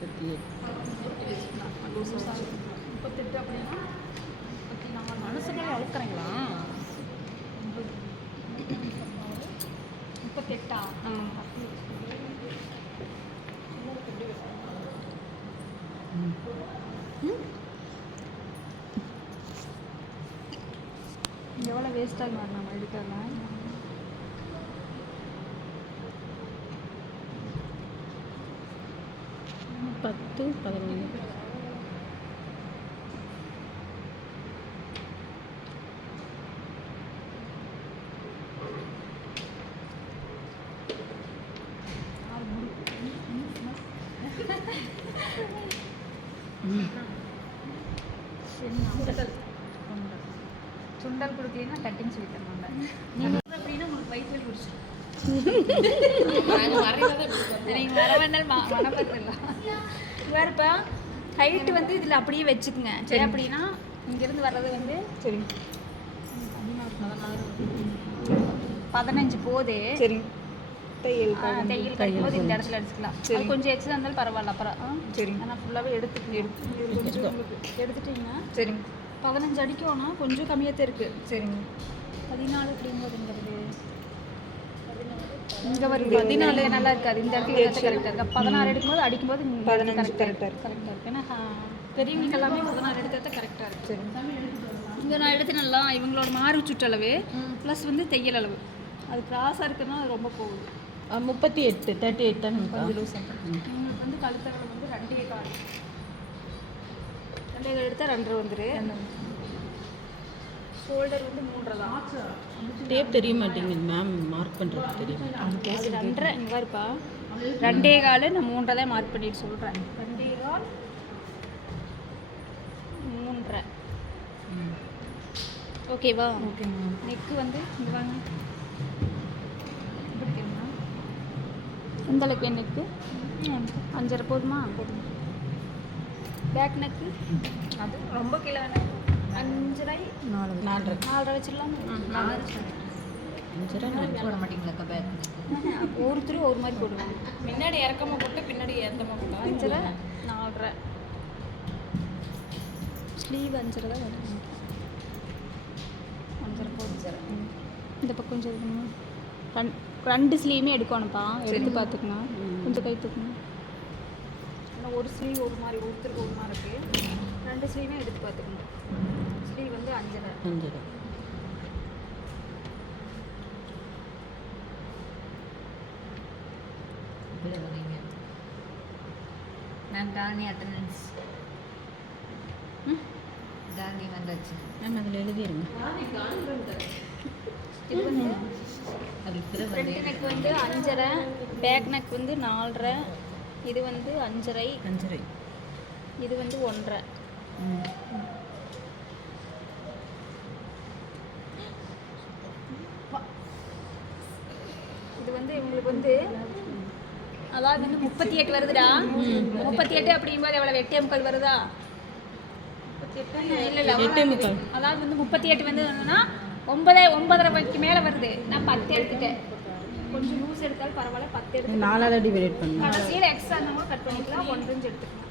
38 அப்படின்னா 34 மனசுக்குள்ளே வளர்க்குறீங்களா? 38ஆ? எவ்வளோ வேஸ்ட்டாக நம்ம எடுக்கலாம். பத்து 11 சுண்டல் கொடுக்கலன்னா கட்டிங் சொல்லி தருவாங்க. நீங்கள் அப்படின்னா உங்களுக்கு வயிற்று குடிச்சு நீங்கள் வர வேண்டாம் மனப்பத்திரலாம் வேறுப்பா. ஹைட்டு வந்து இதில் அப்படியே வச்சுக்குங்க. சரி அப்படின்னா இங்கேருந்து வர்றது வந்து சரி 15 போதே. சரி தையல் கட்டும்போது இந்த இடத்துல அடிச்சுக்கலாம். அது கொஞ்சம் எக்ஸ்ட்ரா இருந்தாலும் பரவாயில்ல. அப்புறம் சரி ஆனால் ஃபுல்லாகவே எடுத்துட்டிங்கன்னா சரிங்க 15 அடிக்கணும்னா கொஞ்சம் கம்மியாக தான் இருக்குது. சரிங்க 14 அப்படிங்கிறது இங்கே வருது 14 நல்லா இருக்காது. இந்த இடத்துல கரெக்டாக இருக்கா. 16 எடுக்கும்போது அடிக்கும்போது 15 கரெக்டாக இருக்குது. ஏன்னா பெரியவங்களுக்கு எல்லாமே 16 எடுத்தா கரெக்டாக இருக்குது. சரி இங்கே நான் எடுத்து நல்லா இவங்களோட மாறு சுற்றளவு ப்ளஸ் வந்து தையல் அளவு அது கிராஸாக இருக்குன்னா அது ரொம்ப போகுது. 38 38 தான் கொஞ்சம் லூஸ் இவங்களுக்கு வந்து கழுத்தளவு வந்து 2.25 எடுத்தால் 2.5 வந்துரு. ஷோல்டர் வந்து 3.5 தான். டேப் தெரிய மாட்டேங்குது மேம். மார்க் பண்ணுறது தெரியும். அது 2.5 இங்கே வருப்பா. 2.25 நான் 3.5 தான் மார்க் பண்ணிட்டு சொல்கிறேன். 2.25 3.5 ஓகேவா? ஓகேங்க. நெக்கு வந்து இங்கே வாங்க. எப்படி தெரியுமா எந்த அளவுக்கு நெக்கு 5.5 போதுமா? பேக் நெக்கு அது ரொம்ப கீழே வேணாம். 5.5 4.5 வச்சிடலாம். 5.5 போட மாட்டீங்களாக்கா பேக்? ஒருத்தரும் ஒரு மாதிரி போடுவாங்க. முன்னாடி இறக்கமாக போட்டு பின்னாடி ஏற்றமாக போட்டா 5.5 4.5 ஸ்லீவ் 5.5 தான் வரும். 5.5 போட்டு இந்த பக்கம் கொஞ்சம் இருக்கணும். ரெண்டு ஸ்லீவுமே எடுக்கணும்ப்பா. எடுத்து பார்த்துக்கணும். கொஞ்சம் கை தூக்கணும். ஆனால் ஒரு ஸ்லீவ் ஒரு மாதிரி ஒருத்தருக்கு ஒரு மாதிரி இருக்குது. 2 ஸ்லீவுமே எடுத்து பார்த்துக்கணும். ஸ்லீவ் வந்து 5.5 மேம் தானி அட்டண்டன்ஸ் தானி வந்தாச்சு மேம் அதில் எழுதிடுங்க. இது வந்து ஃப்ரண்ட் நெக் வந்து 5.5 பேக் நெக் வந்து 4.5 இது வந்து 5.5 இது வந்து 1.5 இது வந்து இவங்களுக்கு வந்து அதாவது வந்து 38 வருதுடா. 38 அப்படிங்கும்போது எவ்வளோ 8.25 வருதா? 38 இல்லை 8.25 அதாவது வந்து 38 வந்து என்னன்னா 9.5 மேலே வருது. நான் 10 எடுத்துட்டேன். கொஞ்சம் லூஸ் எடுத்தாலும் பரவாயில்ல. 10 எடுத்து 4 டிவைட் பண்ணுங்க. கடைசியில் எக்ஸ்ட்ரா இருந்தால் கூட கட் பண்ணிக்கலாம். 1 இன்ச் எடுத்துக்கலாம்.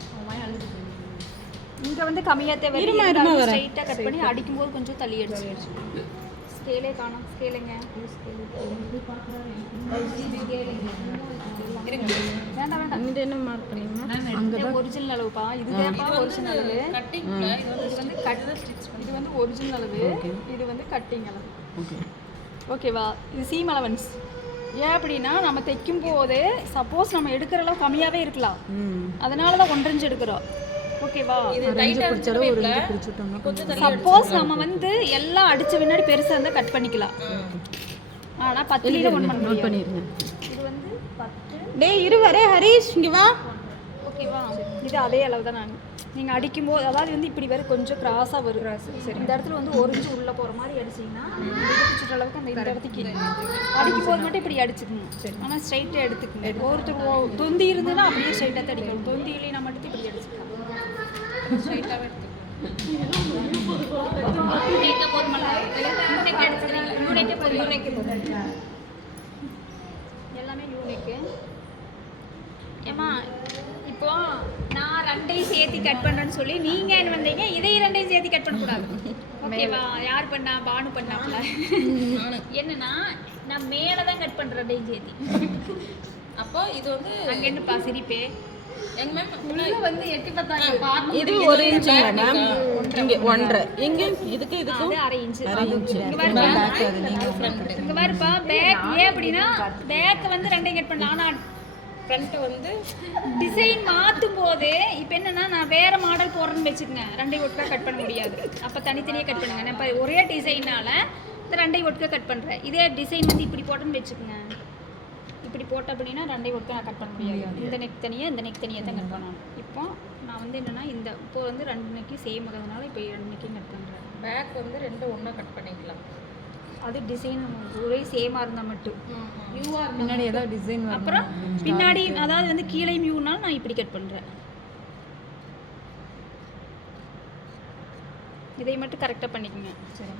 இங்கே வந்து கம்மியாக தேவை. ஸ்ட்ரைட்டாக கட் பண்ணி அடிக்கும்போது கொஞ்சம் தள்ளி அடிச்சு. ஸ்கேலே காணும். ஸ்கேலுங்க வேண்டாம் வேண்டாம். இது என்ன மார்க் பண்ணீங்கன்னா அங்கே ஒரிஜினல் அளவுப்பா. இதுதான்ப்பா ஒரிஜினல் அளவு. இது வந்து ஒரிஜினல் அளவு. இது வந்து கட்டிங் அளவு. ஓகேவா? இது சீம் அலவன்ஸ். ஏன் அப்படின்னா நம்ம தைக்கும் போது சப்போஸ் நம்ம எடுக்கிற அளவு கம்மியாகவே இருக்கலாம். அதனால தான் 1 இன்ச் எடுக்கிறோம். ஓகேவா? சப்போஸ் நம்ம வந்து எல்லாம் அடிச்ச பின்னாடி பெருசாக இருந்தால் கட் பண்ணிக்கலாம். ஆனால் 10 1 பண்ணிடுங்க. இது வந்து 10. டேய் இரு வரே ஹரிஷ் இங்கே வா. ஓகேவா? இது அதே அளவு தான். நான் நீங்கள் அடிக்கும்போது அதாவது வந்து இப்படி வரும் கொஞ்சம் கிராஸாக வரும். சரி இந்த இடத்துல வந்து 1 இன்ச் உள்ளே போகிற மாதிரி அடிச்சிங்கன்னா சுற்ற அளவுக்கு அந்த இந்த இடத்துக்கு அடிக்கும்போது மட்டும் இப்படி அடிச்சுக்கணும். சரி ஆனால் ஸ்ட்ரைட்டாக எடுத்துக்கணும். ஒருத்தர் தொந்தி இருந்ததுன்னா அப்படியே ஸ்ட்ரைட்டாக தான் அடிக்கணும். தொந்தி இல்லைன்னா மட்டும் இப்படி அடிச்சுக்கலாம். ஸ்ட்ரைட்டாகவே எடுத்துக்கணும். எல்லாமே யூனிக்கு. ஏமா இப்போ ரெண்டையும் சேர்த்து கட் பண்ணுறேன்னு சொல்லி நீங்கள் என்ன வந்தீங்க, இதையும் ரெண்டையும் சேர்த்து கட் பண்ணக்கூடாது. ஓகேவா? யார் பண்ணா? பானு பண்ணாப்புல. என்னன்னா நான் மேலே தான் கட் பண்ணுறேன் ரெண்டையும் சேர்த்து. அப்போ இது வந்து அங்கே என்னப்பா சிரிப்பே? எங்க மேம் உள்ள வந்து எட்டி பார்த்தாங்க. இது 1 இன்ச்சுங்களா மேம்? இங்கே 1.5. இங்க இதுக்கு இதுக்கும் அது 1/2 இன்ச்சு. 1/2 இன்ச்சு. இங்கே பாருப்பா, இங்கே பாருப்பா, பேக் ஏன் அப்படின்னா பேக்கை வந்து ரெண்டையும் கட் பண்ணலாம். ஆனால் ஃப்ரண்ட் வந்து டிசைன் மாற்றும் போது இப்போ என்னன்னா நான் வேறு மாடல் போடுறேன்னு வச்சுக்கோங்க, ரெண்டையும் ஒட்டுக்கா கட் பண்ண முடியாது. அப்போ தனித்தனியாக கட் பண்ணுங்க. நான் இப்போ ஒரே டிசைனால் இந்த ரெண்டையும் ஒட்டுக்கா கட் பண்ணுறேன். இதே டிசைன் வந்து இப்படி போட்டோன்னு வச்சுக்கோங்க, இப்படி போட்ட அப்படின்னா ரெண்டையும் ஒட்டுக்கா நான் கட் பண்ண முடியாது. இந்த நெக் தனியாக, இந்த நெக் தனியாக தான் கட் பண்ணணும். இப்போ நான் வந்து என்னென்னா இந்த இப்போ வந்து 2 நெக்கும் சேம் ஆகிறதுனால இப்போ 2 நெக்கையும் கட் பண்ணுறேன். பேக் வந்து 2 ஒண்ணா கட் பண்ணிக்கலாம். அது டிசைன் ஒரே சேமாக இருந்தால் மட்டும். முன்னாடி ஏதாவது டிசைன் அப்புறம் பின்னாடி அதாவது வந்து கீழே வியூனாலும் நான் இப்படி கட் பண்ணுறேன். இதை மட்டும் கரெக்டாக பண்ணிக்கோங்க. சரி,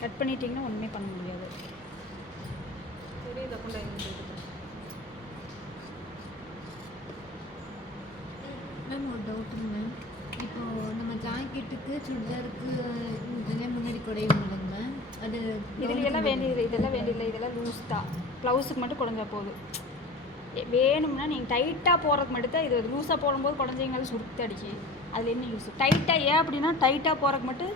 கட் பண்ணிட்டீங்கன்னா ஒன்றுமே பண்ண முடியாது. மேம் ஒரு டவுட்டுங்க மேம், இப்போ நம்ம ஜாக்கெட்டுக்கு சுடிதாருக்கு இதெல்லாம் முன்னாடி குறையும் இல்லைங்க மேம், அது இதெல்லாம் வேண்டியதில்லை, இதெல்லாம் வேண்டியதில்லை, இதெல்லாம் லூஸ் தான். ப்ளவுஸுக்கு மட்டும் குறைஞ்சா போதும். வேணும்னா நீங்கள் டைட்டாக போடுறதுக்கு மட்டும் தான். இது லூஸாக போடும்போது குறைஞ்சிங்கனாலும் சுருத்து அடிச்சு அதில் என்ன யூஸ்? டைட்டாக ஏன் அப்படின்னா டைட்டாக போகிறதுக்கு மட்டும்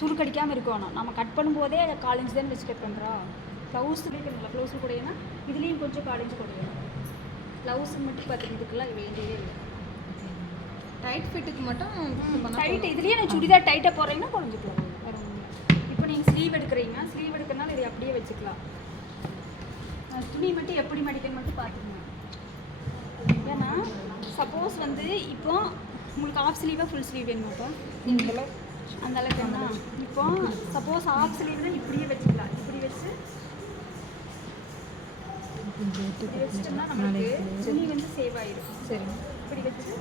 சுருக்கடிக்காமல் இருக்கணும். நம்ம கட் பண்ணும்போதே அதை 4 இன்ச்சு தான் வச்சு கட் பண்ணுறோம். ப்ளவுஸ் இருக்குங்களா, ப்ளவுஸு கூடனா இதுலேயும் கொஞ்சம் 4 இன்ச்சு குறையும். ப்ளவுஸுக்கு மட்டும் பார்த்துட்டு இதுக்கெல்லாம் வேண்டியதே இல்லை. டைட் ஃபிட்டுக்கு மட்டும் டைட் இதுலேயே நான் சுடிதார் டைட்டாக போடுறீங்கன்னா குறைஞ்சிக்கலாம். வேறு ஒன்றும் இல்லை. இப்போ நீங்கள் ஸ்லீவ் எடுக்கிறீங்க, ஸ்லீவ் எடுக்கிறனால இதை அப்படியே வச்சுக்கலாம். துணி மட்டும் எப்படி மடிக்கணும் மட்டும் பார்த்துக்கணும். ஏன்னா சப்போஸ் வந்து இப்போ உங்களுக்கு ஆஃப் ஸ்லீவாக ஃபுல் ஸ்லீவ் வேணுமாப்பா? அந்த அளவுக்கு வேணா. இப்போ சப்போஸ் ஆஃப் ஸ்லீவ்னா இப்படியே வச்சுக்கலாம். இப்படி வச்சு வச்சுட்டோம்னா நம்மளுக்கு துணி வந்து சேவ் ஆகிடும். சரி, இப்படி வச்சு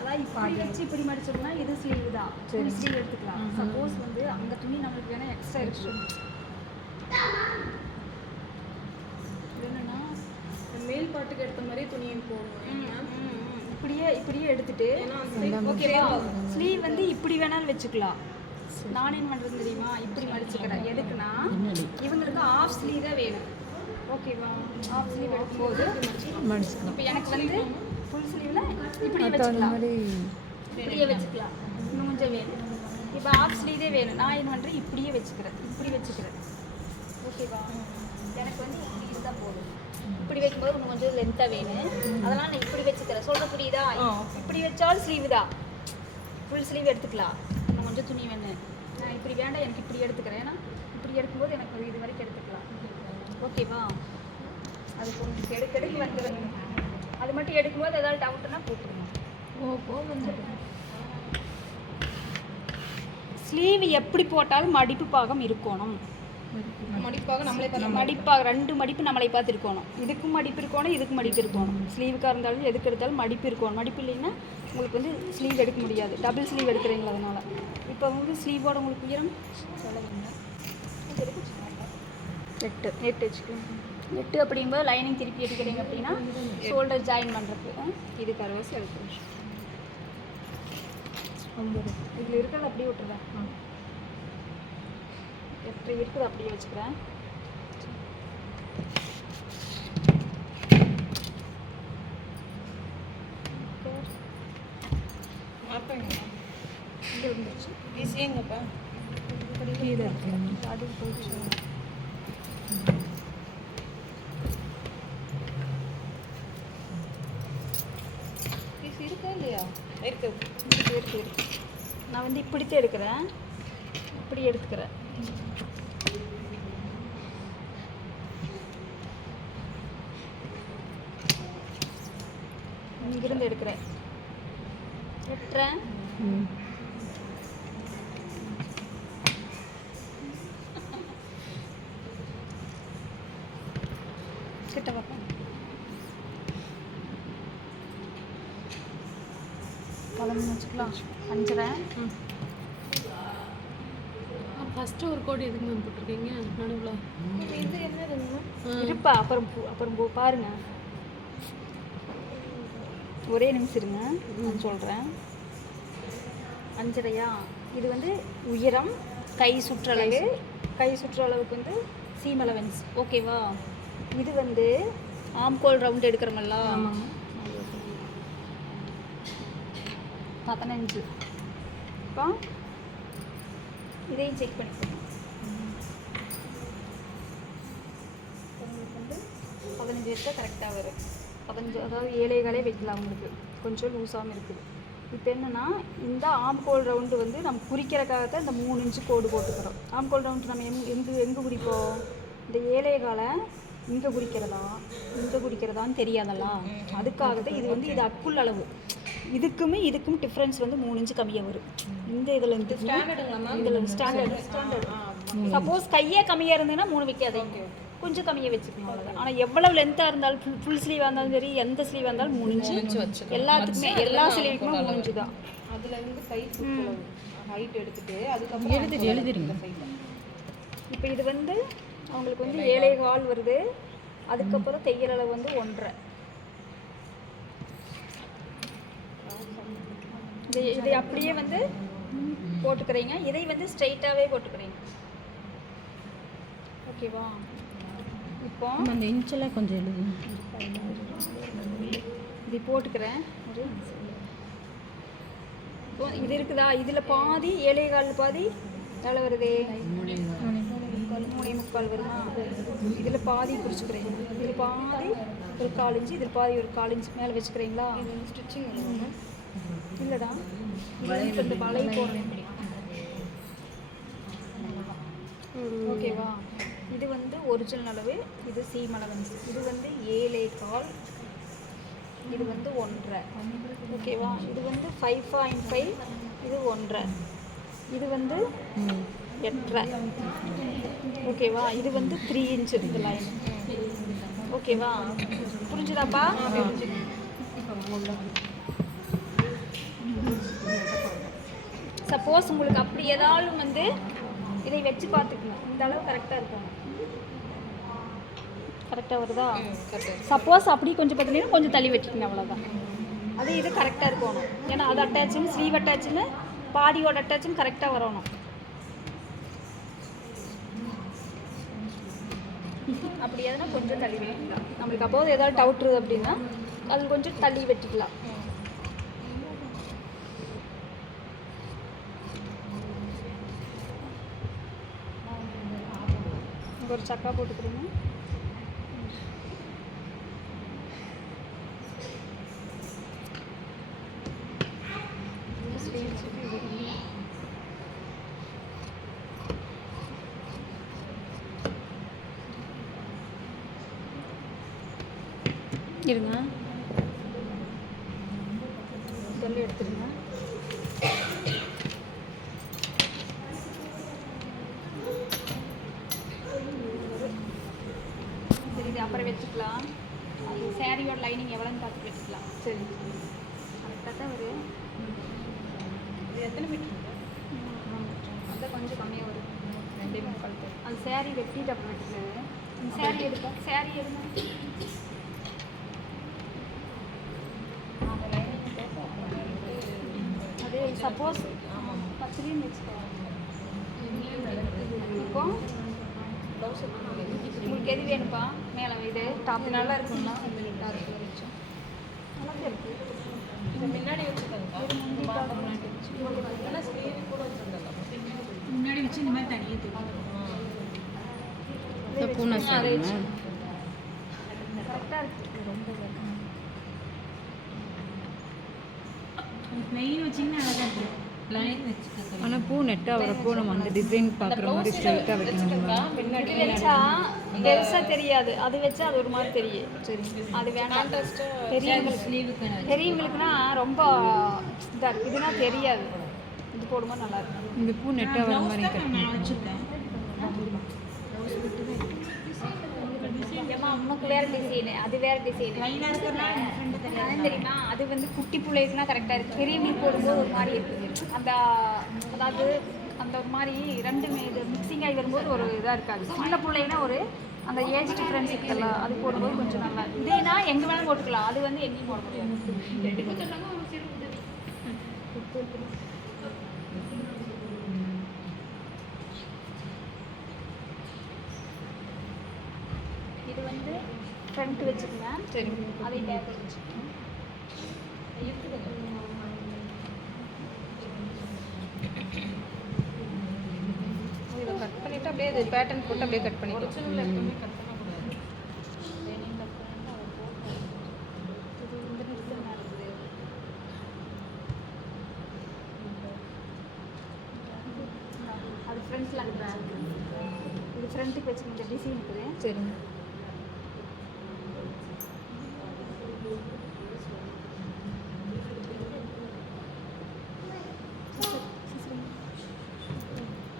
அதான் இப்படி வச்சு இப்படி மடிச்சோம்னா இது ஸ்லீவ் தான். சரி, ஸ்லீவ் எடுத்துக்கலாம். சப்போஸ் வந்து அந்த துணி நம்மளுக்கு வேணால் எக்ஸ்ட்ரா இருக்கு என்னன்னா மேல் பாட்டுக்கு எடுத்த மாதிரி துணியை போடணும். இப்படியே எடுத்துட்டு ஓகேவா, ஸ்லீவ் வந்து இப்படி வேணாலும் வச்சுக்கலாம். நான் என்ன பண்ணுறது தெரியுமா, இப்படி மடிச்சுக்கிறேன். எதுக்குன்னா இவங்களுக்கு ஆஃப் ஸ்லீவ் தான் வேணும். ஓகேவா, ஆஃப் ஸ்லீவ் எடுக்கும்போது இப்போ எனக்கு வந்து ஃபுல் ஸ்லீவில் இப்படியே வச்சுக்கலாம். இப்படியே வச்சுக்கலாம். இன்னும் கொஞ்சம் வேணும். இப்போ ஆஃப் ஸ்லீவே வேணும். நான் என்ன பண்ணுறேன், இப்படியே வச்சுக்கிறேன். இப்படி வச்சுக்கிறேன். ஓகேவா, எனக்கு வந்து இப்படி இருந்தால் போதும். இப்படி வைக்கும்போது இன்னும் கொஞ்சம் லென்த்தாக வேணும். அதெல்லாம் நான் இப்படி வச்சுக்கிறேன். சொல்கிற புரியுதா? இப்படி வச்சாலும் ஸ்லீவ் தான். ஃபுல் ஸ்லீவ் எடுத்துக்கலாம். இன்னும் கொஞ்சம் துணி வேணும். நான் இப்படி வேண்டாம், எனக்கு இப்படி எடுத்துக்கிறேன். ஏன்னா இப்படி எடுக்கும்போது எனக்கு இது வரைக்கும் எடுத்துக்கலாம். ஓகேவா, அது கொஞ்சம் எடுக்க வந்துடுங்க. அது மட்டும் எடுக்கும்போது ஏதாவது டவுட்னா கூப்பிடுங்க. வந்துடுங்க. ஸ்லீவ் எப்படி போட்டாலும் மடிப்பு பாகம் இருக்கணும். மடிப்பாக நம்மளே மடிப்பாக 2 மடிப்பு நம்மளை பார்த்து இருக்கணும். இதுக்கும் மடிப்பு இருக்கணும், இதுக்கும் மடிப்பு இருக்கணும். ஸ்லீவுக்காக இருந்தாலும் எதுக்கு எடுத்தாலும் மடிப்பு இருக்கணும். மடிப்பு இல்லைன்னா உங்களுக்கு வந்து ஸ்லீவ் எடுக்க முடியாது. டபுள் ஸ்லீவ் எடுக்கிறீங்களா அதனால. இப்போ வந்து ஸ்லீவோட உங்களுக்கு உயரம் சொல்லுங்க. 8 வச்சுக்கலாம். 8 அப்படிங்கும்போது லைனிங் திருப்பி எடுக்கிறீங்க அப்படின்னா ஷோல்டர் ஜாயின் பண்ணுறதுக்கு இது கரவசி எடுத்து 9 இதில் இருக்கிறது அப்படியே விட்டுறேன். 8 இருக்குது அப்படியே வச்சுக்கிறேன். இங்கே வந்துருச்சு. ஈஸியாங்கப்பா கீழே இருக்கு. அது போயிடுச்சு. ஈஸி இருக்கா இல்லையா? இருக்குது. இருக்கு. நான் வந்து இப்படித்தான் எடுக்கிறேன். இப்படி எடுத்துக்கிறேன். இங்கிருந்து எடுக்கிறேன். வெட்டுறேன். கிட்ட பார்ப்பேன். கலந்து வச்சுக்கலாம். அஞ்சுறேன். ஃபஸ்ட்டு ஒரு கோடு எதுக்கு மேம் போட்டிருக்கீங்க நடுவில்? இது என்னதுங்க? இருப்பா, அப்புறம் பாருங்க. ஒரே நிமிஷம் இருங்க, நான் சொல்கிறேன். 5.5. இது வந்து உயரம், கை சுற்றளவுக்கு வந்து சீம் அலவன்ஸ். ஓகேவா? இது வந்து ஆம்கோல் ரவுண்ட் எடுக்கிறோமல்ல, 15. இப்போ இதையும் செக் பண்ணிக்கோங்க. உங்களுக்கு வந்து 15 வச்சா கரெக்டாக வரும். 15, அதாவது 7 வைக்கலாம். உங்களுக்கு கொஞ்சம் லூஸாகவும் இருக்குது. இப்போ என்னென்னா, இந்த ஆம்கோல் ரவுண்டு வந்து நம்ம குறிக்கிறக்காகத்தான் இந்த 3 இன்ச்சு கோடு போட்டுக்கிறோம். ஆம்கோல் ரவுண்டு நம்ம எங்கே குறிப்போம்? இந்த 7 இங்கே குறிக்கிறதான்னு தெரியாதல்ல, அதுக்காக தான் இது வந்து இது அக்குள் அளவு. இதுக்கும் டிஃப்ரென்ஸ் வந்து 3 இன்ச்சு கம்மியாக வரும். இந்த இதில் இருந்து ஸ்டாண்டர்டு. சப்போஸ் கையே கம்மியாக இருந்ததுன்னா 3 வைக்காதீங்க, கொஞ்சம் கம்மியாக வச்சுக்கணும், அவ்வளோதான். ஆனால் எவ்வளவு லென்த்தாக இருந்தாலும், ஃபுல் ஸ்லீவாக இருந்தாலும் சரி, எந்த ஸ்லீவாக இருந்தாலும் 3 இன்ச்சு எல்லாத்துக்குமே, எல்லா ஸ்லீவுக்குமே 3 இன்ச்சு தான். அதில் இருந்து கை ஹைட் எடுத்துட்டு அதுக்கப்புறம் எழுதிருங்க. இப்போ இது வந்து அவங்களுக்கு வந்து 7.25 வருது. அதுக்கப்புறம் தையல் அளவு வந்து 1.5. இதை அப்படியே வந்து போட்டுக்கிறீங்க. இதை வந்து ஸ்ட்ரைட்டாகவே போட்டுக்கிறீங்க. ஓகேவா? இப்போ அந்த இன்ச்செல்லாம் கொஞ்சம் எழுதுங்க. இது போட்டுக்கிறேன். இப்போ இது இருக்குதா, இதில் பாதி 7.25 பாதி எவ்வளோ வருது? 3.25 வருமா? இதில் பாதி குறிச்சுக்கிறேன். இதில் பாதி 1/4 இன்ச்சு, இதில் பாதி 1/4 இன்ச்சு மேலே வச்சுக்கிறீங்களா? ஸ்டிச்சிங் இல்லைடா, இந்த வலை போடுறேன். ஓகேவா? இது வந்து ஒரிஜினல் அளவு, இது சீம் அலவன்ஸ். இது வந்து 7.25, இது வந்து 1.5. ஓகேவா? இது வந்து 5.5, இது 1.5, இது வந்து 8.5. ஓகேவா? இது வந்து 3 இன்ச்சு இந்த லைன். ஓகேவா? புரிஞ்சுதாப்பா? சப்போஸ் உங்களுக்கு அப்படி ஏதாவது வந்து இதை வச்சு பார்த்துக்கணும். இந்த அளவு கரெக்டாக இருக்கும். கரெக்டாக வருதா? சப்போஸ் அப்படி கொஞ்சம் பார்த்தீங்கன்னா கொஞ்சம் தள்ளி வச்சுக்கோங்க, அவ்வளோதான். அது இது கரெக்டாக இருக்கணும். ஏன்னா அது அட்டாச்சுன்னு, ஸ்லீவ் அட்டாச்சுன்னு, பாடியோட அட்டாச்சுன்னு கரெக்டாக வரணும். அப்படி எதுனா கொஞ்சம் தள்ளி வெட்டிக்கலாம். நம்மளுக்கு அப்போது ஏதாவது டவுட் இருக்குது அப்படின்னா அது கொஞ்சம் தள்ளி வெட்டிக்கலாம். ஒரு சக்கா போட்டுக்கிறீங்க. இருங்க, சொல்லி எடுத்துருங்க. சரி, இது அப்புறம் வச்சுக்கலாம். அது சேரீயோட லைனிங் எவ்வளோன்னு பார்த்து வச்சுக்கலாம். சரி, கரெக்டாக தான் வரும். இது எத்தனை மீட்டர்? அந்த கொஞ்சம் கம்மியாக வரும். 2.25. அந்த சேரீ வெட்டிட்டு அப்புறம் வெட்டிக்கலாம். அந்த சேரீ எடுப்போம். சேரீ எடுங்க. அதே சப்போஸ் 10 வச்சுக்கலாம். இப்போ உங்களுக்கு எது வேணுப்பா? மேலே இது டாப் நல்லா இருக்குங்களா? நல்லா இருக்கு. முன்னாடி வச்சுக்கோங்க. முன்னாடி வச்சு இந்த மாதிரி தனியாக பூனை கரெக்டாக இருக்குது. ரொம்ப ப்ளைன் வச்சிங்கன்னா அழகாக இருக்குது. ப்ளைன் வச்சுக்க. ஆனால் பூ நெட்டாக வரப்போ நம்ம அந்த டிசைன் பார்க்குற மாதிரி ஸ்ட்ரைட்டாக வைக்கணும். இது வச்சா பெருசாக தெரியாது, அது வச்சா அது ஒரு மாதிரி தெரியும். சரி, அது வேண்டாம். பெரியவங்களுக்குனா ரொம்ப இதாக இருக்குது. இதுனா தெரியாது. இது போடும்போது நல்லா இருக்கும். இந்த பூ நெட்டாக வர மாதிரி நான் வச்சுருக்கேன். ஏமா அம்மாக்கு வேறு டிசைனு, அது வேறு டிசைனு தெரியுமா? அது வந்து குட்டி பிள்ளைக்குனா கரெக்டாக இருக்குது. பெரியவங்களுக்கு போடும்போது ஒரு மாதிரி இருக்குது. அந்த அதாவது அந்த ஒரு மாதிரி ரெண்டுமே இது மிக்சிங் ஆகி வரும்போது ஒரு இதாக இருக்காது. சின்ன பிள்ளைங்கன்னா ஒரு அந்த ஏஜ் டிஃப்ரென்ஸ் இருக்குல்ல அது போடும்போது கொஞ்சம் நல்லா இதேனா எங்கே வேணாலும் போட்டுக்கலாம் அது வந்து எங்கேயும் போட முடியாது. இது வந்து ஃப்ரண்ட் வச்சுக்கோங்க. சரி. அதே பேக் வச்சுக்கோங்க. இதை கட் பண்ணிவிட்டு அப்படியே இது பேட்டர்ன் போட்டு அப்படியே கட் பண்ணிக்கலாம். இது இந்த நிறுத்தம் நடக்குது. அது ஃப்ரண்ட்ஸில் இது ஃப்ரண்ட்டுக்கு வச்சுக்கோங்க. இந்த டிசைன் இருக்குது. சரிங்க.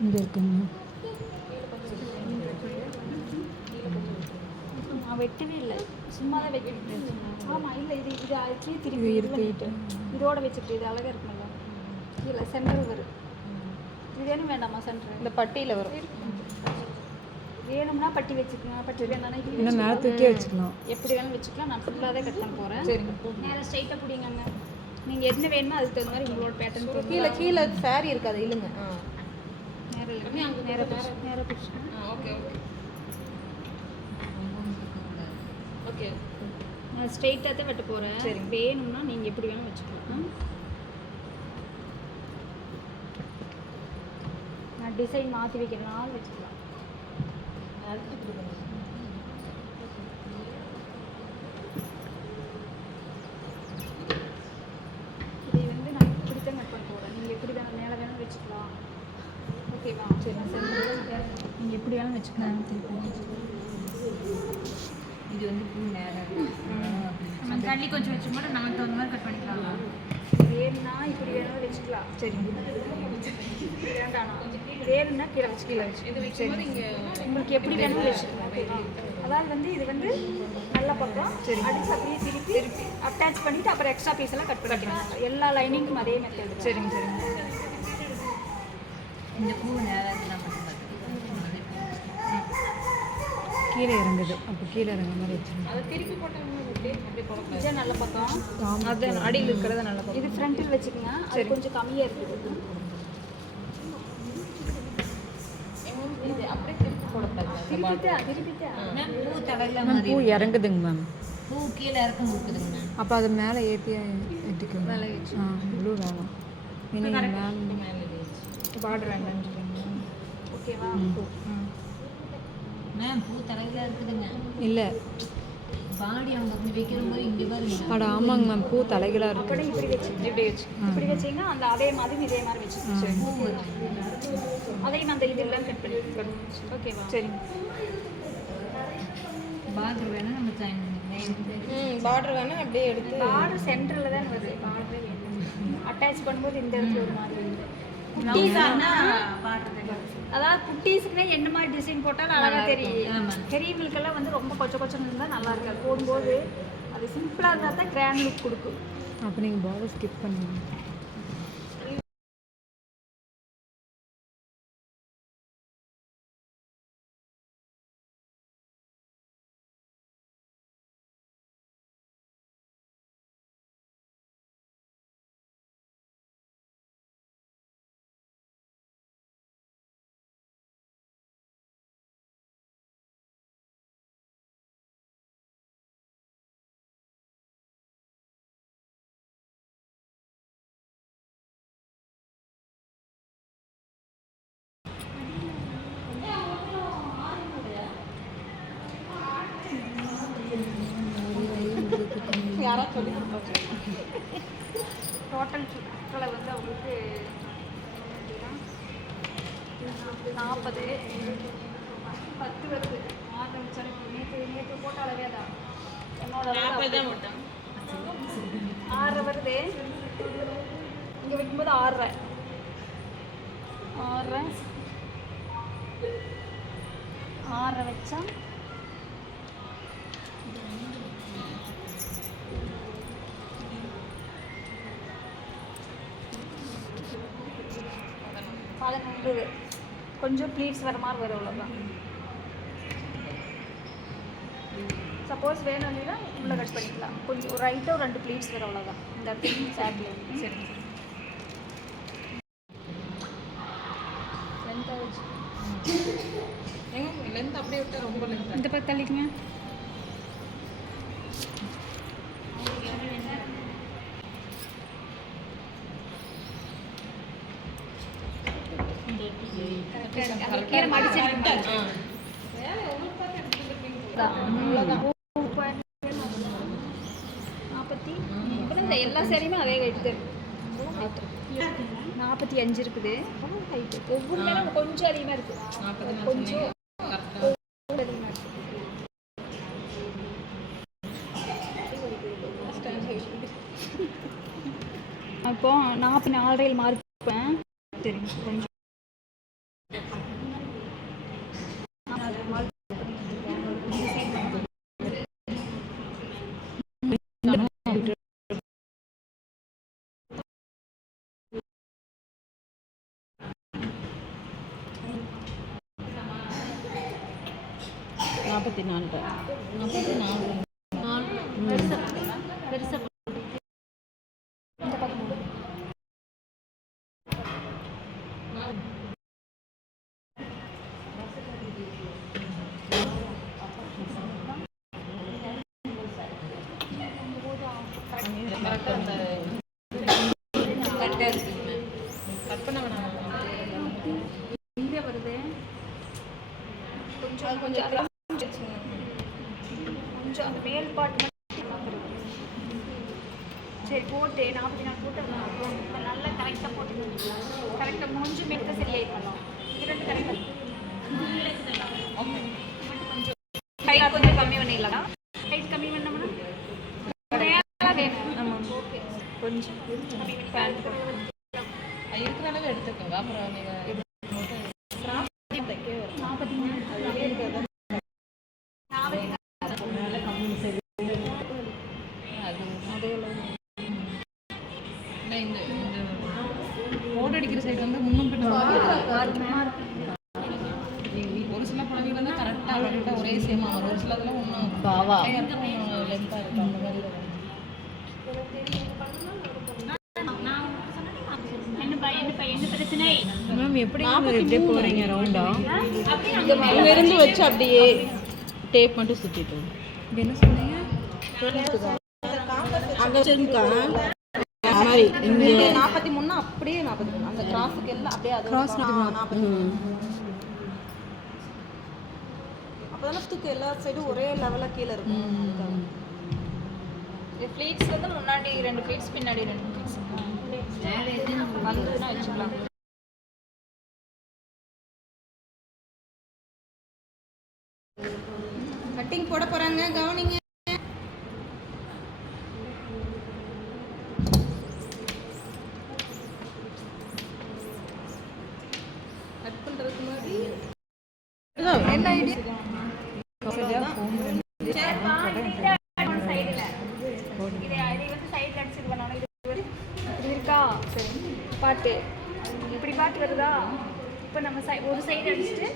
இங்கே இருக்குங்க. நான் வெட்டவே இல்லை, சும்மா தான் வைக்கிட்டு. ஆமாம், இல்லை இது இது ஆக்சுவலி திருப்பி இது இது இருக்கு. பண்ணிட்டு இதோட வச்சுட்டு இது அழகாக இருக்கும்ல. இல்லை சென்டர் வரும். இது வேணும் வேண்டாமா சென்டர்? இந்த பட்டியில் வரும். வேணும்னா பட்டி வச்சுக்கோங்க. பட்டி வேணாலும் இப்படி இன்னும் மேலே தூக்கியே வச்சுக்கலாம். எப்படி வேணாலும் வச்சுக்கலாம். நான் ஃபுல்லாக தான் கட் பண்ண போகிறேன். சரிங்க. நேராக ஸ்ட்ரைட்டாக பிடிங்கங்க. நீங்கள் என்ன வேணுமோ அதுக்கு தகுந்த மாதிரி உங்களோட பேட்டர்ன் கீழே கீழே சாரி இருக்காது, இல்லைங்க. நேரம் இல்லை, நேராக பிடிச்சிக்கோங்க. Okay okay okay. நான் ஸ்ட்ரைட்டாக தான் வெட்ட போகிறேன். சரி. வேணும்னா நீங்கள் எப்படி வேணும் வச்சுக்கலாம். நான் டிசைன் மாற்றி வைக்கிறதுனால வச்சுக்கலாம். இதை வந்து நான் இப்படி தான் கட் பண்ண போகிறேன். நீங்கள் எப்படி வேணும் மேலே வேணும் வச்சுக்கலாம். ஓகேவா? சரி, நீங்கள் எப்படி வேணும் வச்சுக்கலாம். இது வந்து பூ நேரம் நம்ம தள்ளி கொஞ்சம் வச்சு மட்டும் நமக்கு தகுந்த மாதிரி கட் பண்ணிக்கலாம். வேணும்னா இப்படி வேணாலும் வச்சுக்கலாம். சரி, வேண்டாண்ணா வேணும்னா கீழே வச்சு இது வைக்கும்போது இங்கே உங்களுக்கு எப்படி வேணும் வச்சுக்கலாம். அதாவது வந்து இது வந்து நல்ல பக்கம் அடிச்சு அப்படியே திருப்பி அட்டாச் பண்ணிவிட்டு அப்புறம் எக்ஸ்ட்ரா பீஸ் எல்லாம் கட் பண்ணிக்கலாம். எல்லா லைனிங்கும் அதே மெத்தட். சரிங்க சரிங்க. இந்த பூ நேரம் கீழே இறங்குது. அப்போ கீழே இறங்குற மாதிரி வச்சுருங்க. அதை திருப்பி போட்டாங்கன்னா அப்படியே போடக்கூடாது. இது நல்ல பக்கம். அது அடியில் இருக்கிறத நல்லா இது ஃப்ரண்ட்டில் வச்சுக்கோங்க. அது கொஞ்சம் கம்மியாக இருக்குது. இது அப்படியே திருப்பி போடக்கூடாது. திருப்பிட்டா பூ தலையில் மேம் பூ இறங்குதுங்க மேம். பூ கீழே இறக்கம் கொடுக்குதுங்க மேம். அப்போ அது மேலே ஏற்றி ஏற்றிக்கோங்க. ப்ளூ வேணாம். நீங்கள் மேலே பார்டர் வேண்டாம்னு சொல்லுங்க. ஓகேவா? மேம் பூ தலையில் இருக்குதுங்க. இல்லை பாடி அவங்க வந்து வைக்கிற போது இங்கே பாருங்க. அட ஆமாங்க மேம், பூ தலைகளாக இருக்கு. அப்படியே இப்படி வச்சுக்கோங்க. இப்படி வச்சிங்கன்னா அந்த அதே மாதிரி இதே மாதிரி வச்சுக்கோங்க. பூ வரும். அதையும் அந்த இதெல்லாம் கட் பண்ணி ஓகேவா? சரிங்க. பார்டர் வேணால் நம்ம ஜாயின் பண்ணிக்கலாம். பார்டர் வேணால் அப்படியே எடுத்து பார்டர் சென்டரில் தான் வருது. பார்டர் அட்டாச் பண்ணும்போது இந்த இடத்துல ஒரு மாதிரி வருது. குட்டீஸானா அதாவது குட்டீஸுக்குன்னா என்ன மாதிரி டிசைன் போட்டாலும் அழகாக தெரியும். பெரியவங்களுக்கெல்லாம் வந்து ரொம்ப கொச்சம் இருந்தால் நல்லா இருக்காது. போடும்போது அது சிம்பிளாக இருந்தால் தான் கிராண்ட் லுக் கொடுக்கும். அப்போ நீங்கள் பார்டர் ஸ்கிப் பண்ணுங்க. யாராவது சொல்லி கொடுப்பாங்க. டோட்டல் சுற்றளை வந்து அவங்களுக்கு 40 10 வருது. நேற்று போட்ட அளவே தான் என்னோட 6 வருது. இங்கே வைக்கும்போது 6 வச்சா கொஞ்சம் ப்ளீட்ஸ் வர மாதிரி வரும். அவ்வளோதான். சப்போஸ் வேணும் அப்படின்னா உள்ளே கட் பண்ணிக்கலாம். கொஞ்சம் ஒரு ரைட்டாக ஒரு 2 ப்ளீட்ஸ் வரும், அவ்வளோதான். இந்த இடத்துல சேட்டில் சரி லென்த்தாக வச்சு ஏங்க லென்த் அப்படியே விட்டா ரொம்ப லென்த் இந்த பக்கம் தள்ளிக்குங்க. கீழே மடிச்சிருக்கீங்க. இந்த எல்லா சேலையுமே அதே வெயிட் தான். 45 இருக்குது. ஒவ்வொரு மேலும் கொஞ்சம் அதிகமாக இருக்குது. கொஞ்சம் அதிகமாக இருக்குது. அப்போ 44 மார்க் இருப்பேன். சரி கொஞ்சம் கட் பண்ண வேணாம். இங்கே வருது. கொஞ்சம் கொஞ்சம் கொஞ்சம் அந்த மேல் பாட்டு மட்டும். சரி போட்டு 44 போட்டு நல்லா கரெக்டாக போட்டு கரெக்டாக கொஞ்சம் மெடுக்க சரியாயிடணும். 2 கரெக்டாக கொஞ்சம் ஹைட் கொஞ்சம் கம்மி பண்ணிடலாம். ஹைட் கம்மி பண்ணோம்னா வேணும். ஓகே கொஞ்சம் கம்மி பண்ணி பேண்ட் இருக்கிற அளவு எடுத்துக்கோங்க. அப்புறம் நீங்கள் கோட் அடிக்கிற சைடு வந்து முன்னும் பின்னும் ஒரு சில புடவைகள் வந்து கரெக்டாக ஒரே சேமாக வரும். ஒரு சில இதில் ஒன்றும் பாவா லென்த்தாக இருக்கும். அந்த மாதிரி மேம் எப்படி இப்படியே போகிறீங்க ரவுண்டா? இருந்து வச்சு அப்படியே டேப் மட்டும் சுற்றிட்டோம். என்ன சொன்னீங்க? அங்கே வச்சிருக்கா மாதிரி இங்கே 43 அப்படியே 43 அந்த கிராஸுக்கு எல்லாம் அப்படியே அது கிராஸ் 43 அப்போதானே தூக்கு எல்லா சைடும் ஒரே லெவலாக கீழே இருக்கும். ஃப்ளீட்ஸ் வந்து முன்னாடி 2 ஃப்ளீட்ஸ் பின்னாடி 2 ஃப்ளீட்ஸ் வந்ததுன்னா வச்சுக்கலாம். கட்டிங் போட போகிறாங்க, கவனிங்க. கட் பண்ணுறதுக்கு முன்னாடி என்ன ஐடியா இருக்கா? சரி பாட்டு இப்படி பாட்டு வருதா? இப்போ நம்ம ஒரு சைடு அடிச்சுட்டு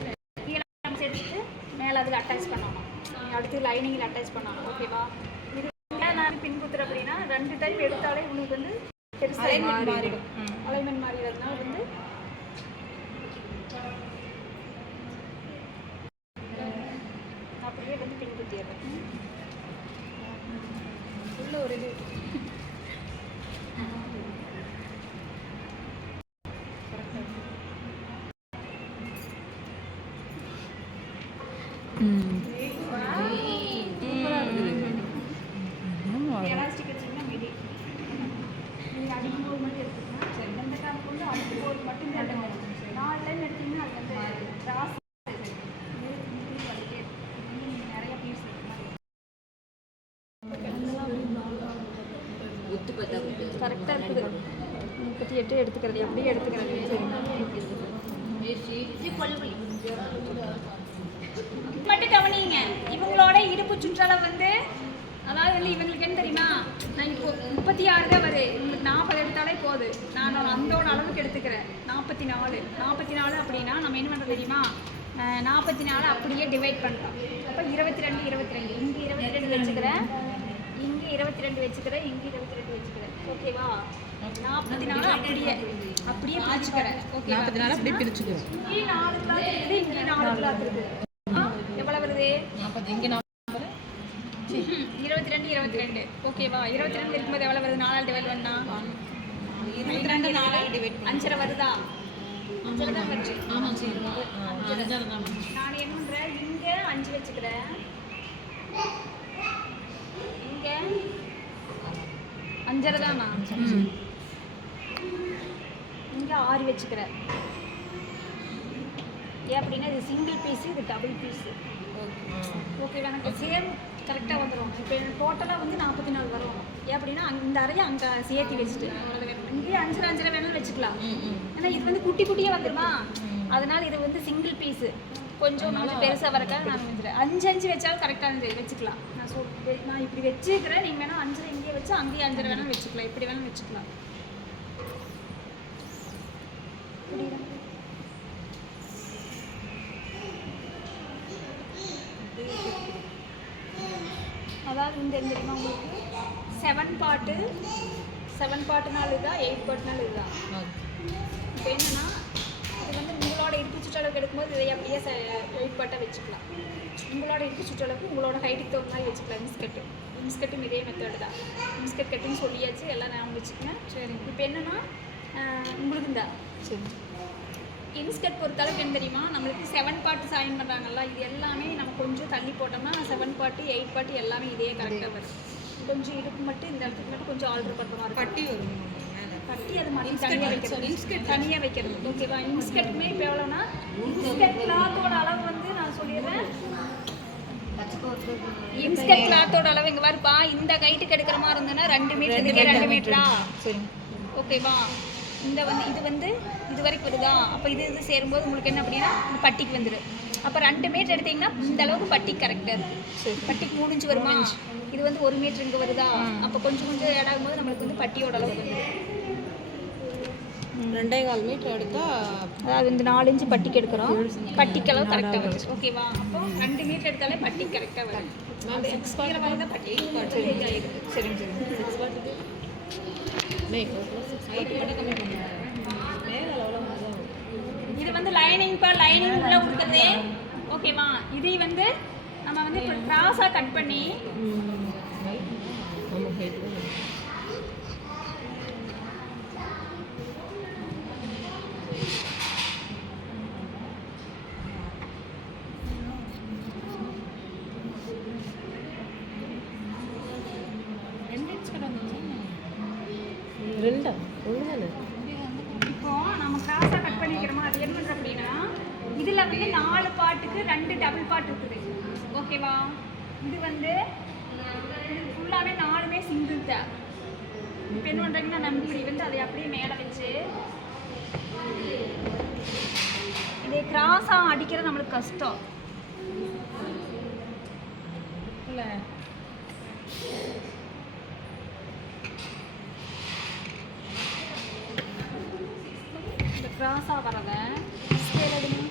கீழே நம்ம எடுத்துட்டு மேலே அதில் அட்டாச் பண்ணணும். அடுத்து லைனிங்கில் அட்டாச் பண்ணணும். ஓகேவா? இது நான் பின் குத்துறேன் அப்படின்னா 2 டைம் எடுத்தாலே உங்களுக்கு வந்து பெருசாக மாறிடும். அலைன்மெண்ட் மாறிடுறதுனால வந்து அப்படியே வந்து பின் குத்திடுறேன். உள்ள ஒரு இது எலாஸ்டிக் வச்சிங்கன்னா மிடி நீங்கள் அடிக்கும்போது மட்டும் எடுத்துக்கலாம். சரி இந்த காலுக்கு வந்து அடிக்கும்போது மட்டும் தான் 4 டைம் எடுத்தீங்கன்னா அது வந்து கிராஸ் நிறைய பீஸ் கரெக்டாக இருக்குது. 38 எடுத்துக்கிறது அப்படியே எடுத்துக்கிறது. மட்டும் கவனிங்க. இவங்களோட இடுப்பு சுற்றளவு வந்து அதாவது வந்து இவங்களுக்கு என்ன தெரியுமா, நான் இப்போ 36 தான் வருது. இவங்களுக்கு 40 எடுத்தாலே போதும். நான் அந்தோட அளவுக்கு எடுத்துக்கிறேன். 44 அப்படின்னா நம்ம என்ன பண்ணுறது தெரியுமா, 44 அப்படியே டிவைட் பண்ணுறோம். அப்போ 22 22 இங்கே 22 வச்சுக்கிறேன், இங்கே 22 வச்சுக்கிறேன், இங்கே 22 வச்சுக்கிறேன். ஓகேவா? 44 அப்படியே அப்படியே பிரிச்சுக்கிறேன். ஓகே, 44 அப்படியே பிரிச்சுக்கிறோம். இங்கே 4 கிளாஸ் இருக்குது, இங்கே 4 கிளாஸ் இருக்குது. எவ்வளோ வருது? 40. இங்கே 22 22. ஓகேவா? 22 இருக்கும்போது எவ்வளோ வருது? 4 டிவைட் பண்ணா 22 4 டிவைட் 5 வருதா? 5 தான் வருது. ஆமாம் சரி. 5 தான். நான் என்ன பண்ணுறேன், இங்கே 5 வச்சுக்கிறேன், இங்கே 5 தானா, இங்கே 6 வச்சுக்கிறேன். ஏன் அப்படின்னா இது சிங்கிள் பீஸு, இது டபுள் பீஸு. ஓகேவா? எனக்கு சேம் கரெக்டாக வந்துடும். இப்போ டோட்டலாக வந்து 44 வரும். ஏன் அப்படின்னா இந்த அறையை அங்கே சேர்த்து வச்சுட்டு இங்கேயே 5 5 வேணாலும் வச்சுக்கலாம். ஏன்னா இது வந்து குட்டி குட்டியாக வந்துடுமா, அதனால இது வந்து சிங்கிள் பீஸு கொஞ்சம் பெருசாக வரக்காக நான் வந்துடுறேன். 5 5 வச்சாலும் கரெக்டாக வச்சுக்கலாம். நான் இப்படி வச்சுக்கிறேன், நீங்கள் வேணால் 5 இங்கேயே வச்சு அங்கேயே 5 வேணாலும் வச்சுக்கலாம், இப்படி வேணாலும் வச்சுக்கலாம். புரியுதா? அதாவது இந்த தெரியுமா உங்களுக்கு 7 பார்ட்டு 7 பார்ட்டுனால இதுதான், 8 பார்ட்னால இதுதான். இப்போ என்னன்னா இது வந்து உங்களோட இடுப்பு சுற்றளவுக்கு எடுக்கும்போது இதை அப்படியே 8 பார்ட்டாக வச்சுக்கலாம். உங்களோட இடுப்பு சுற்றளவுக்கு உங்களோட ஹைட்டுக்கு தகுந்த மாதிரி வச்சுக்கலாம். இன்ஸ்கர்ட்டும் இதே மெத்தடு தான். இன்ஸ்கர்ட் கட்டுன்னு சொல்லியாச்சு, எல்லாம் நான் வச்சுக்கேன். சரி, இப்போ என்னென்னா உங்களுக்கு இந்த சரி இன்ஸ்கர்ட் பொறுத்தளவுக்கு என்ன தெரியுமா, நம்மளுக்கு 7 பார்ட்டு சாயின் பண்ணுறாங்கல்ல, இது எல்லாமே நம்ம கொஞ்சம் தள்ளி போட்டோம்னா 7 பார்ட்டு 8 பார்ட்டு எல்லாமே இதே கரெக்டாக வரும். கொஞ்சம் இடுப்பு மட்டும் இந்த இடத்துக்கு மட்டும் கொஞ்சம் ஆல்ட்ரு பண்ணுற மாதிரி பட்டி வரும். பட்டி அது மாதிரி தனியாக வைக்கிறது, தனியாக வைக்கிறது. ஓகேவா? இன்ஸ்கர்ட்டுமே இப்போ எவ்வளோனா, இன்ஸ்கர்ட் கிளாத்தோட அளவு வந்து நான் சொல்லிடுறேன். இன்ஸ்கர்ட் கிளாத்தோட அளவு இங்கே வருப்பா, இந்த கைட்டுக்கு எடுக்கிற மாதிரி இருந்ததுன்னா 2 மீட்டர், 2 மீட்டரா? சரி ஓகேவா? இந்த வந்து இது வரைக்கும் வருதா, அப்போ இது சேரும்போது உங்களுக்கு என்ன அப்படின்னா பட்டிக்கு வந்துடும். அப்போ 2 மீட்டர் எடுத்திங்கன்னா இந்த அளவுக்கு பட்டி கரெக்டாக இருக்குது. பட்டிக்கு 3 இன்ச்சு வருமா, இது வந்து 1 மீட்டர் இங்கே வருதா, அப்போ கொஞ்சம் கொஞ்சம் இடாகும் போது நம்மளுக்கு வந்து பட்டியோட அளவு வந்துடும். 2.25 மீட்டர் எடுத்தால், அதாவது இந்த 4 இன்ச்சு பட்டிக்கு எடுக்கிறோம், பட்டிக்கு அளவு கரெக்டாக வருது. ஓகேவா? அப்போ 2 மீட்டர் எடுத்தாலே பட்டி கரெக்டாக வரும். கீழே வந்து பட்டி சரிங்க சரி இது வந்து லைனிங் உள்ள கொடுக்குறது. ஓகேவா? இதை வந்து நம்ம வந்து இப்போ கிராஸாக கட் பண்ணி இப்போ நம்ம கிராஸாக கட் பண்ணிக்கிறோமா, அது என்ன பண்ணுறோம் அப்படின்னா இதில் வந்து 4 பார்ட்டுக்கு 2 டபுள் பார்ட் இருக்குது. ஓகேவா? இது வந்து ஃபுல்லாகவே 4மே சிங்கிள் தான். இப்போ என்ன பண்ணுறீங்கன்னா நம்ம இப்படி வந்து அதை அப்படியே மேலே வச்சு இதை கிராஸாக அடிக்கிறது நம்மளுக்கு கஷ்டம் இல்லை. இந்த கிராஸாக வரதை ஸ்கேல் எடுங்க.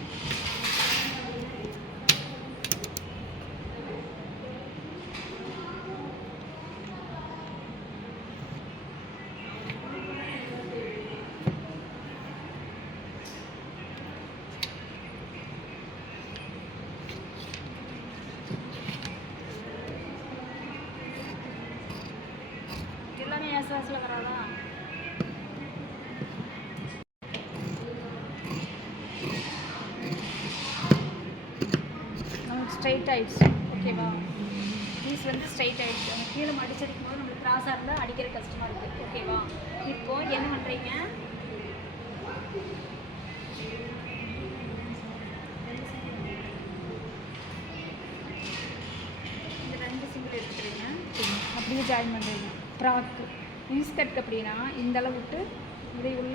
எல்லாமே ஏசாஸில் வராதா? நமக்கு ஸ்ட்ரைட் ஆயிடுச்சு. ஓகேவா? பீஸ் வந்து ஸ்ட்ரைட் ஆயிடுச்சு. நம்ம கீழே மடிச்சடிக்கும் போது நம்மளுக்கு கிராஸாக இருந்தால் அடிக்கிற கஷ்டமாக இருக்குது. ஓகேவா? இப்போ என்ன பண்ணுறீங்க, இந்த 2 சிங்கிள் எடுத்துக்கிறீங்க, அப்படியே ஜாயின் பண்ணுறீங்க. ஃப்ராக்கு இன்ஸ்கர்ட் அப்படின்னா இந்த அளவு விட்டு இதை உள்ள